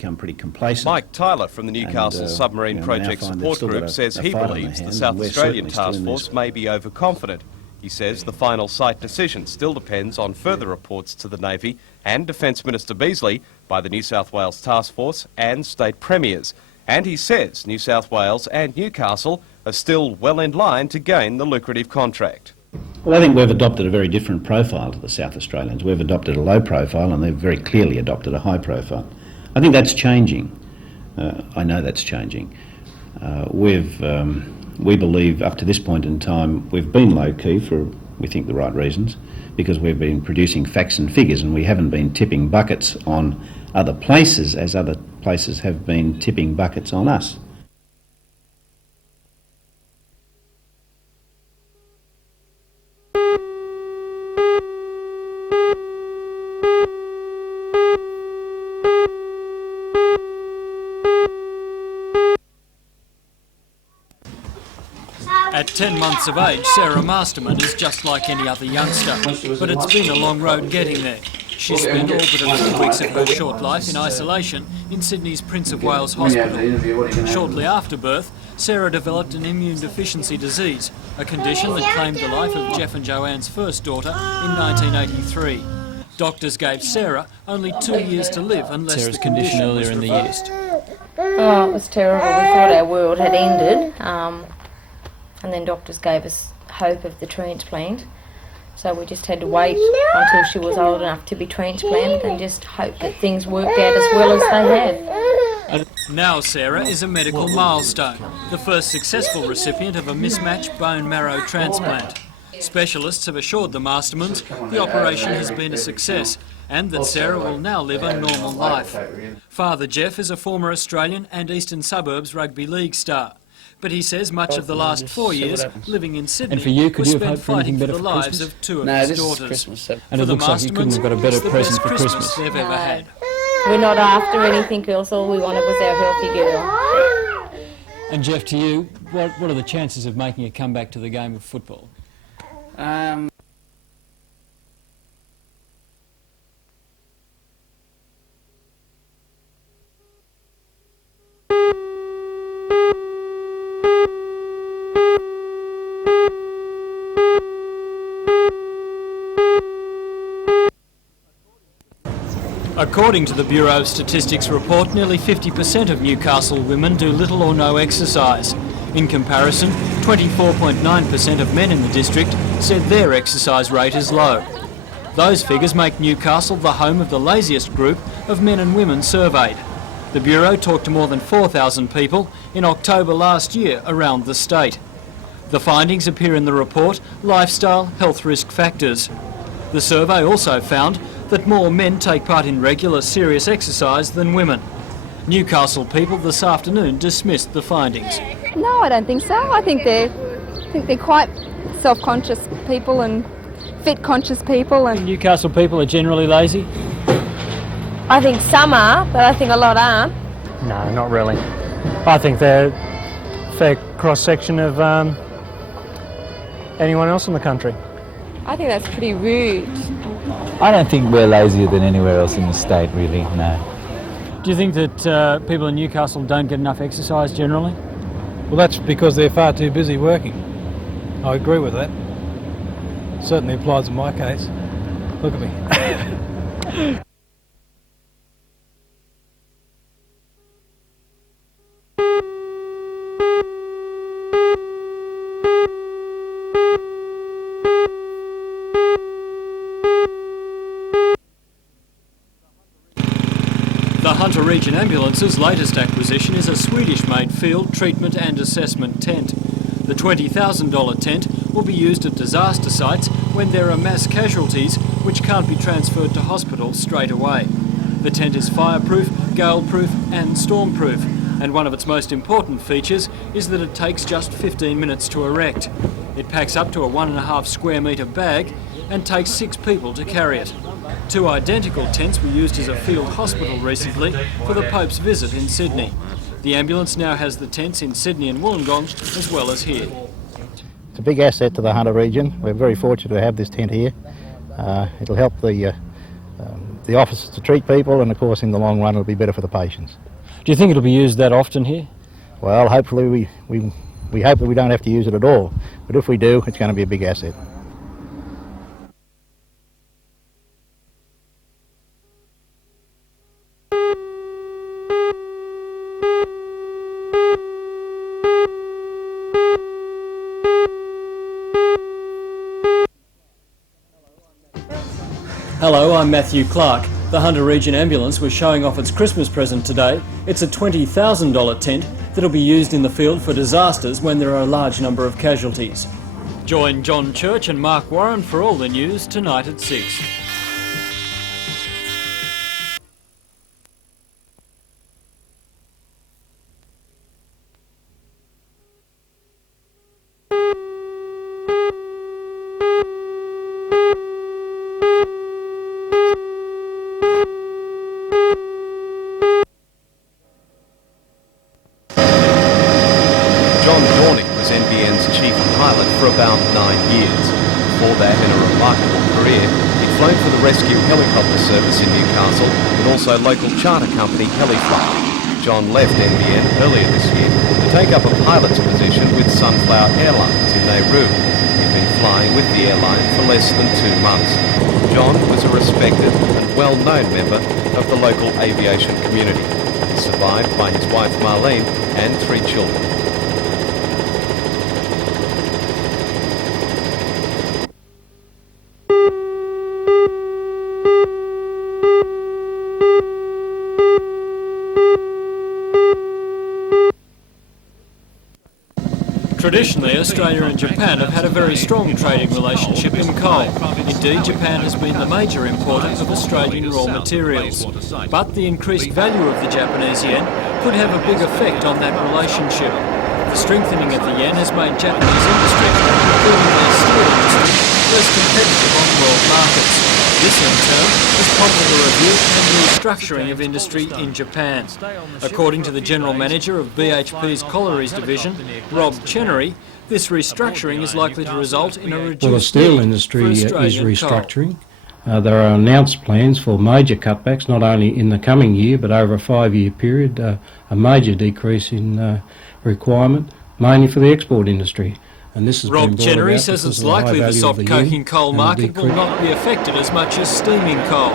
become pretty complacent. Mike Tyler from the Newcastle Submarine Project Support Group says he believes the South Australian Task Force may be overconfident. He says the final site decision still depends on further reports to the Navy and Defence Minister Beazley by the New South Wales Task Force and state premiers. And he says New South Wales and Newcastle are still well in line to gain the lucrative contract. Well, I think we've adopted a very different profile to the South Australians. We've adopted a low profile and they've very clearly adopted a high profile. I think that's changing. I know that's changing. We believe up to this point in time we've been low-key for, we think, the right reasons, because we've been producing facts and figures and we haven't been tipping buckets on other places as other places have been tipping buckets on us. At 10 months of age, Sarah Masterman is just like any other youngster, but it's been a long road getting there. She spent all but 11 weeks of her short life in isolation in Sydney's Prince of Wales Hospital. Shortly after birth, Sarah developed an immune deficiency disease, a condition that claimed the life of Jeff and Joanne's first daughter in 1983. Doctors gave Sarah only 2 years to live unless the condition earlier in the year. Oh, it was terrible. We thought our world had ended. And then doctors gave us hope of the transplant. So we just had to wait until she was old enough to be transplanted and just hope that things worked out as well as they have. Now Sarah is a medical milestone, the first successful recipient of a mismatched bone marrow transplant. Specialists have assured the Mastermans the operation has been a success and that Sarah will now live a normal life. Father Jeff is a former Australian and Eastern Suburbs rugby league star. But he says much of the last 4 years living in Sydney was spent fighting for the lives of two of his daughters. And it looks like you couldn't have got a better present for Christmas they've ever had. We're not after anything else. All we wanted was our healthy girl. And Jeff, to you, what are the chances of making a comeback to the game of football? According to the Bureau of Statistics report, nearly 50% of Newcastle women do little or no exercise. In comparison, 24.9% of men in the district said their exercise rate is low. Those figures make Newcastle the home of the laziest group of men and women surveyed. The Bureau talked to more than 4,000 people in October last year around the state. The findings appear in the report, Lifestyle Health Risk Factors. The survey also found that more men take part in regular, serious exercise than women. Newcastle people this afternoon dismissed the findings. No, I don't think so. I think they're quite self-conscious people and fit-conscious people. And Newcastle people are generally lazy? I think some are, but I think a lot aren't. No, not really. I think they're a fair cross-section of anyone else in the country. I think that's pretty rude. I don't think we're lazier than anywhere else in the state, really, no. Do you think that people in Newcastle don't get enough exercise generally? Well, that's because they're far too busy working. I agree with that. Certainly applies in my case. Look at me. The Hunter Region Ambulance's latest acquisition is a Swedish-made field treatment and assessment tent. The $20,000 tent will be used at disaster sites when there are mass casualties which can't be transferred to hospital straight away. The tent is fireproof, gale-proof and storm-proof, and one of its most important features is that it takes just 15 minutes to erect. It packs up to a 1.5 square metre bag and takes 6 people to carry it. 2 identical tents were used as a field hospital recently for the Pope's visit in Sydney. The ambulance now has the tents in Sydney and Wollongong as well as here. It's a big asset to the Hunter region. We're very fortunate to have this tent here. It'll help the the officers to treat people, and of course in the long run it'll be better for the patients. Do you think it'll be used that often here? Well, hopefully we hope that we don't have to use it at all, but if we do, it's going to be a big asset. Hello, I'm Matthew Clark. The Hunter Region Ambulance was showing off its Christmas present today. It's a $20,000 tent that'll be used in the field for disasters when there are a large number of casualties. Join John Church and Mark Warren for all the news tonight at 6. NBN's chief pilot for about 9 years. Before that, in a remarkable career, he'd flown for the rescue helicopter service in Newcastle and also local charter company Helifly. John left NBN earlier this year to take up a pilot's position with Sunflower Airlines in Nauru. He'd been flying with the airline for less than 2 months. John was a respected and well-known member of the local aviation community. He's survived by his wife Marlene and 3 children. Traditionally, Australia and Japan have had a very strong trading relationship in coal. Indeed, Japan has been the major importer of Australian raw materials. But the increased value of the Japanese yen could have a big effect on that relationship. The strengthening of the yen has made Japanese industry, including their steel industry, less competitive on world markets. This, in turn, has prompted a review and restructuring of industry in Japan. According to the General Manager of BHP's Collieries Division, Rob Chenery, this restructuring is likely to result in a reduced Well, the steel need industry for is Australian restructuring. There are announced plans for major cutbacks, not only in the coming year, but over a 5-year period, a major decrease in requirement, mainly for the export industry. And this has Rob been brought Chenery about says because it's of the high likely the value of soft the coking yen coal and market the will not be affected as much as steaming coal.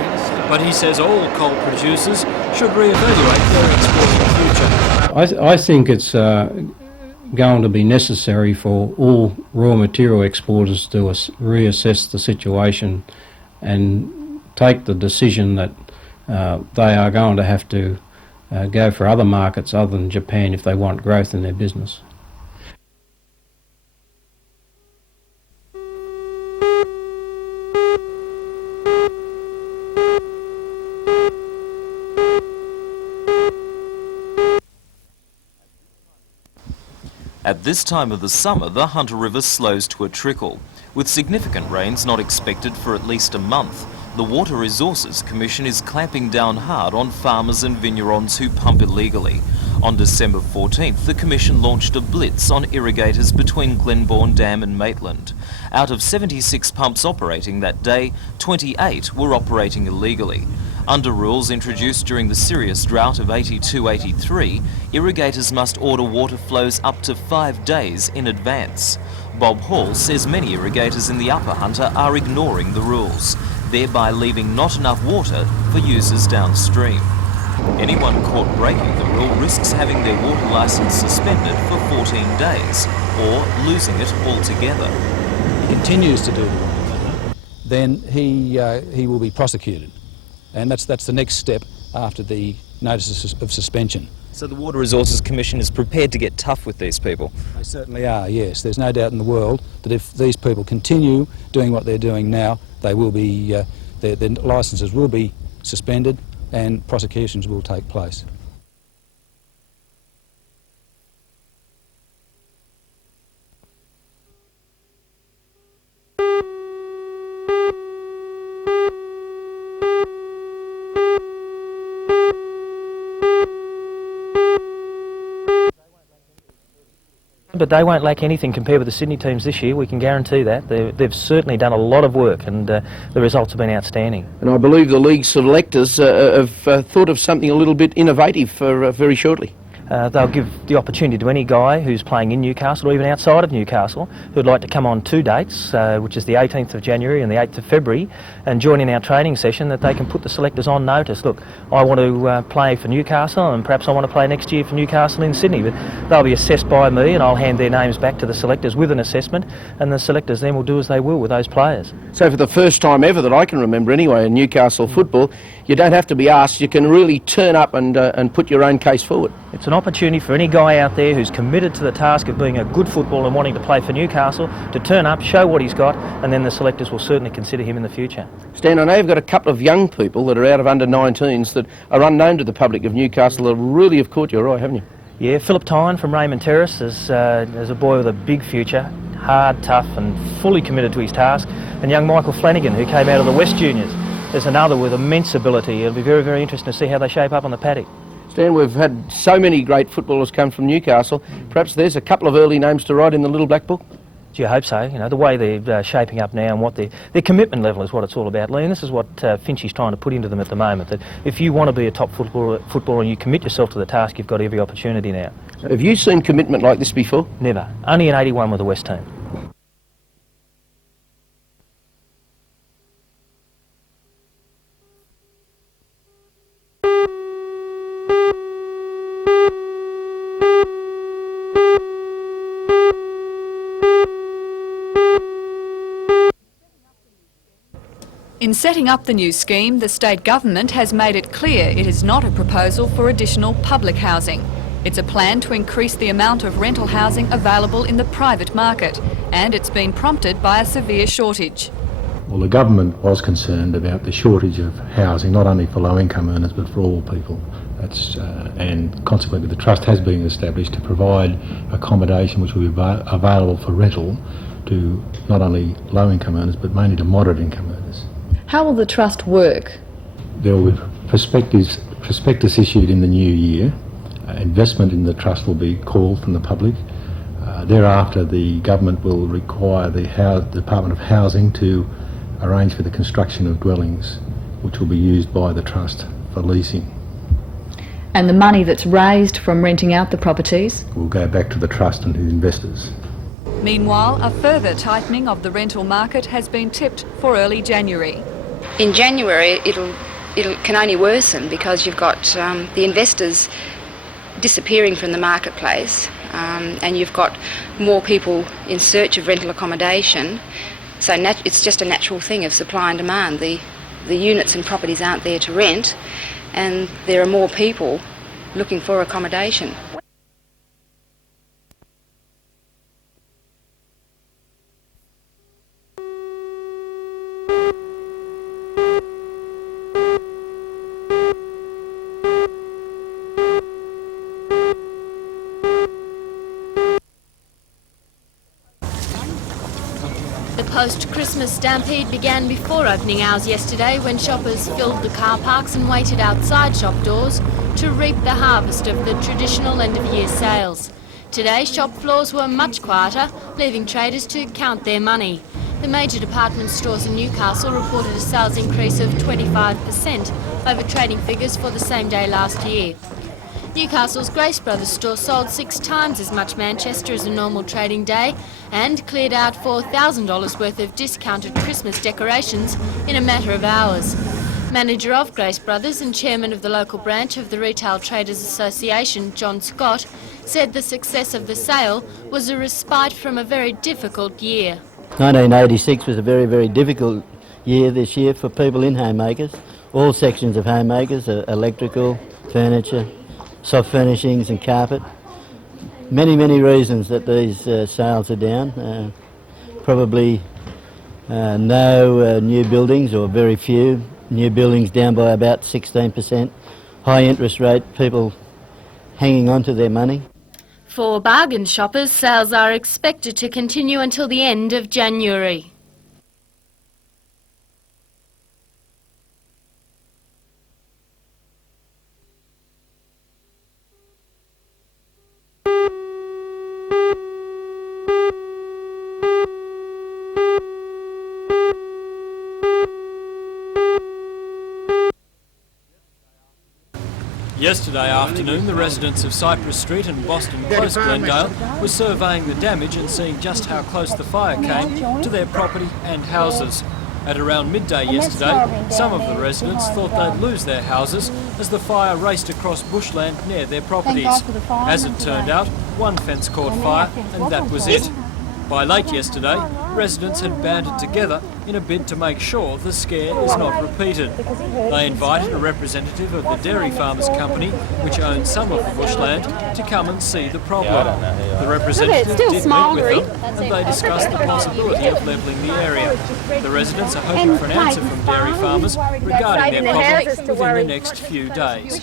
But he says all coal producers should reevaluate their exporting future. I think it's going to be necessary for all raw material exporters to reassess the situation and take the decision that they are going to have to go for other markets other than Japan if they want growth in their business. At this time of the summer, the Hunter River slows to a trickle. With significant rains not expected for at least a month, the Water Resources Commission is clamping down hard on farmers and vignerons who pump illegally. On December 14th, the Commission launched a blitz on irrigators between Glenbourne Dam and Maitland. Out of 76 pumps operating that day, 28 were operating illegally. Under rules introduced during the serious drought of 82-83, irrigators must order water flows up to 5 days in advance. Bob Hall says many irrigators in the Upper Hunter are ignoring the rules, thereby leaving not enough water for users downstream. Anyone caught breaking the rule risks having their water licence suspended for 14 days or losing it altogether. He continues to do the wrong, then he will be prosecuted. And that's the next step after the notices of suspension. So the Water Resources Commission is prepared to get tough with these people? They certainly are, yes. There's no doubt in the world that if these people continue doing what they're doing now, they will be, their licences will be suspended and prosecutions will take place. But they won't lack anything compared with the Sydney teams this year, we can guarantee that. They've certainly done a lot of work, and the results have been outstanding. And I believe the league selectors have thought of something a little bit innovative for very shortly. They'll give the opportunity to any guy who's playing in Newcastle or even outside of Newcastle who'd like to come on 2 dates, which is the 18th of January and the 8th of February, and join in our training session, that they can put the selectors on notice. Look, I want to play for Newcastle, and perhaps I want to play next year for Newcastle in Sydney, but they'll be assessed by me, and I'll hand their names back to the selectors with an assessment, and the selectors then will do as they will with those players. So for the first time ever that I can remember anyway in Newcastle football, you don't have to be asked, you can really turn up and put your own case forward. It's an opportunity for any guy out there who's committed to the task of being a good footballer and wanting to play for Newcastle to turn up, show what he's got, and then the selectors will certainly consider him in the future. Stan, I know you've got a couple of young people that are out of under-19s that are unknown to the public of Newcastle that really have caught your eye, haven't you? Yeah, Philip Tyne from Raymond Terrace is a boy with a big future, hard, tough and fully committed to his task, and young Michael Flanagan, who came out of the West Juniors. There's another with immense ability. It'll be very, very interesting to see how they shape up on the paddock. Stan, we've had so many great footballers come from Newcastle. Perhaps there's a couple of early names to write in the little black book? Gee, I hope so. You know, the way they're shaping up now and what their commitment level is what it's all about, Lee. And this is what Finchy's trying to put into them at the moment, that if you want to be a top footballer and you commit yourself to the task, you've got every opportunity now. Have you seen commitment like this before? Never. Only in 81 with the West team. In setting up the new scheme, the state government has made it clear it is not a proposal for additional public housing. It's a plan to increase the amount of rental housing available in the private market, and it's been prompted by a severe shortage. Well, the government was concerned about the shortage of housing, not only for low-income earners but for all people. And consequently the trust has been established to provide accommodation which will be available for rental to not only low-income earners but mainly to moderate-income earners. How will the trust work? There will be prospectus issued in the new year. Investment in the trust will be called from the public. Thereafter, the government will require the Department of Housing to arrange for the construction of dwellings, which will be used by the trust for leasing. And the money that's raised from renting out the properties will go back to the trust and to investors. Meanwhile, a further tightening of the rental market has been tipped for early January. In January, it can only worsen because you've got the investors disappearing from the marketplace, and you've got more people in search of rental accommodation. So it's just a natural thing of supply and demand. The units and properties aren't there to rent, and there are more people looking for accommodation. The post-Christmas stampede began before opening hours yesterday when shoppers filled the car parks and waited outside shop doors to reap the harvest of the traditional end-of-year sales. Today, shop floors were much quieter, leaving traders to count their money. The major department stores in Newcastle reported a sales increase of 25% over trading figures for the same day last year. Newcastle's Grace Brothers store sold 6 times as much Manchester as a normal trading day and cleared out $4,000 worth of discounted Christmas decorations in a matter of hours. Manager of Grace Brothers and chairman of the local branch of the Retail Traders Association, John Scott, said the success of the sale was a respite from a very difficult year. 1986 was a very, very difficult year this year for people in homemakers. All sections of homemakers, electrical, furniture, soft furnishings and carpet. Many, many reasons that these sales are down. Probably no new buildings, or very few. New buildings down by about 16%. High interest rate, people hanging on to their money. For bargain shoppers, sales are expected to continue until the end of January. Yesterday afternoon, the residents of Cypress Street and Boston Close, Glendale, were surveying the damage and seeing just how close the fire came to their property and houses. At around midday yesterday, some of the residents thought they'd lose their houses as the fire raced across bushland near their properties. As it turned out, one fence caught fire and that was it. By late yesterday, residents had banded together in a bid to make sure the scare is not repeated. They invited a representative of the Dairy Farmers Company, which owns some of the bushland, to come and see the problem. The representative did meet with them and they discussed the possibility of levelling the area. The residents are hoping for an answer from dairy farmers regarding their problem within the next few days.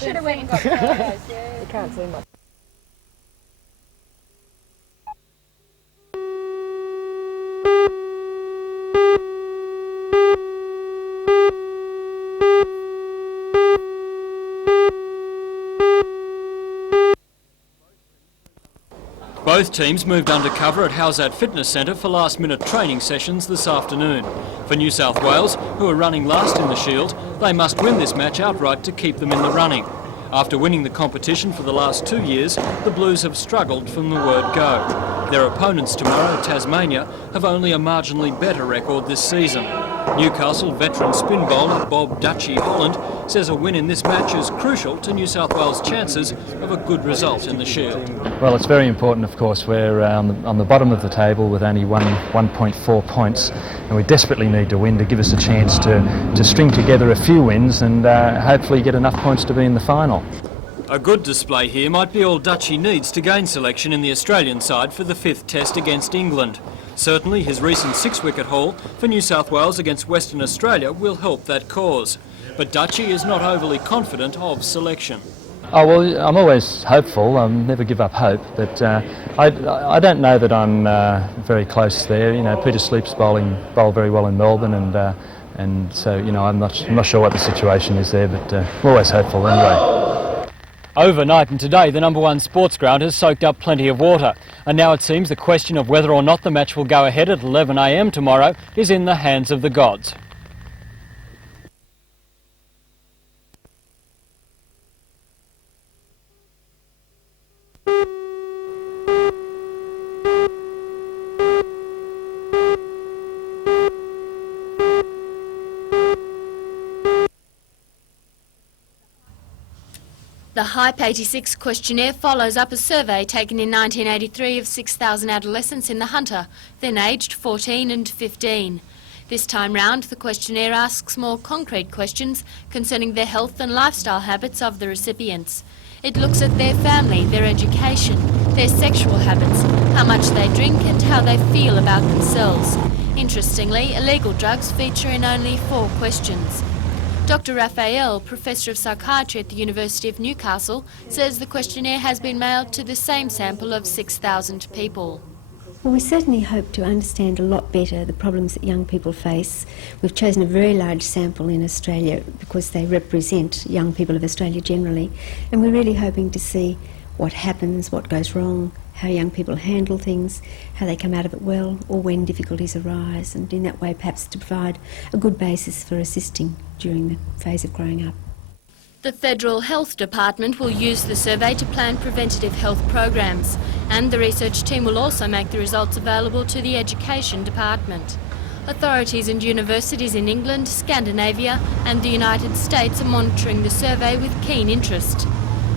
Both teams moved undercover at Howsat Fitness Centre for last-minute training sessions this afternoon. For New South Wales, who are running last in the Shield, they must win this match outright to keep them in the running. After winning the competition for the last 2 years, the Blues have struggled from the word go. Their opponents tomorrow, Tasmania, have only a marginally better record this season. Newcastle veteran spin bowler Bob Dutchy Holland says a win in this match is crucial to New South Wales' chances of a good result in the Shield. Well, it's very important, of course. We're on the bottom of the table with only 1.4 points, and we desperately need to win to give us a chance to string together a few wins and hopefully get enough points to be in the final. A good display here might be all Dutchy needs to gain selection in the Australian side for the 5th Test against England. Certainly his recent 6-wicket haul for New South Wales against Western Australia will help that cause. But Dutchy is not overly confident of selection. Oh, well, I'm always hopeful. I never give up hope, but I don't know that I'm very close there. You know, Peter Sleep's bowled very well in Melbourne, and so, you know, I'm not sure what the situation is there, but I'm always hopeful anyway. Overnight and today, the #1 sports ground has soaked up plenty of water. And now it seems the question of whether or not the match will go ahead at 11 a.m. tomorrow is in the hands of the gods. The Hype 86 questionnaire follows up a survey taken in 1983 of 6,000 adolescents in the Hunter, then aged 14 and 15. This time round, the questionnaire asks more concrete questions concerning the health and lifestyle habits of the recipients. It looks at their family, their education, their sexual habits, how much they drink and how they feel about themselves. Interestingly, illegal drugs feature in only 4 questions. Dr. Raphael, Professor of Psychiatry at the University of Newcastle, says the questionnaire has been mailed to the same sample of 6,000 people. Well, we certainly hope to understand a lot better the problems that young people face. We've chosen a very large sample in Australia because they represent young people of Australia generally, and we're really hoping to see what happens, what goes wrong, how young people handle things, how they come out of it well, or when difficulties arise, and in that way perhaps to provide a good basis for assisting during the phase of growing up. The Federal Health Department will use the survey to plan preventative health programs, and the research team will also make the results available to the Education Department. Authorities and universities in England, Scandinavia and the United States are monitoring the survey with keen interest.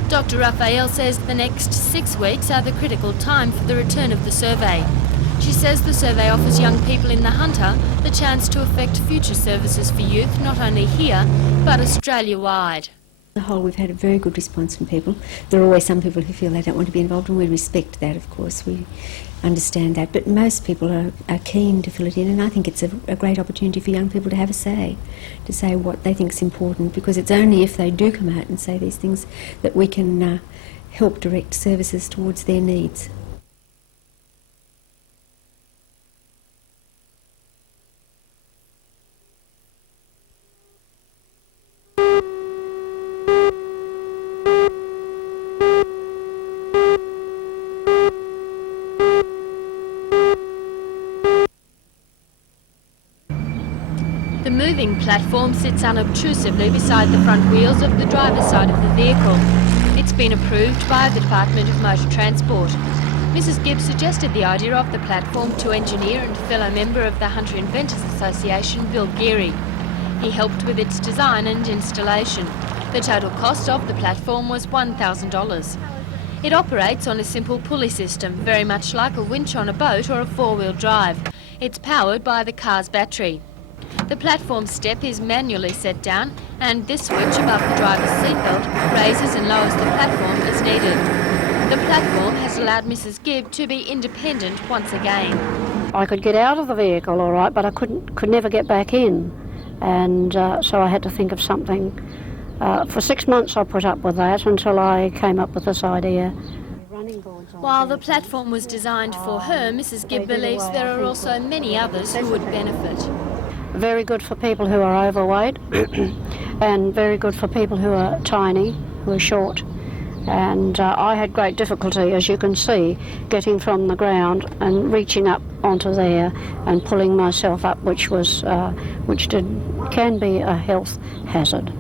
Dr. Raphael says the next 6 weeks are the critical time for the return of the survey. She says the survey offers young people in the Hunter the chance to affect future services for youth, not only here, but Australia-wide. On the whole, we've had a very good response from people. There are always some people who feel they don't want to be involved, and we respect that, of course. We understand that. But most people are keen to fill it in, and I think it's a great opportunity for young people to have a say, to say what they think is important, because it's only if they do come out and say these things that we can help direct services towards their needs. The moving platform sits unobtrusively beside the front wheels of the driver's side of the vehicle. It's been approved by the Department of Motor Transport. Mrs Gibb suggested the idea of the platform to engineer and fellow member of the Hunter Inventors Association, Bill Geary. He helped with its design and installation. The total cost of the platform was $1,000. It operates on a simple pulley system, very much like a winch on a boat or a four-wheel drive. It's powered by the car's battery. The platform step is manually set down, and this switch above the driver's seatbelt raises and lowers the platform as needed. The platform has allowed Mrs Gibb to be independent once again. I could get out of the vehicle all right, but I could never get back in, and so I had to think of something. For 6 months I put up with that until I came up with this idea. While the platform was designed for her, Mrs Gibb believes there are also many others who would benefit. Very good for people who are overweight and very good for people who are tiny, who are short. And I had great difficulty, as you can see, getting from the ground and reaching up onto there and pulling myself up, which can be a health hazard.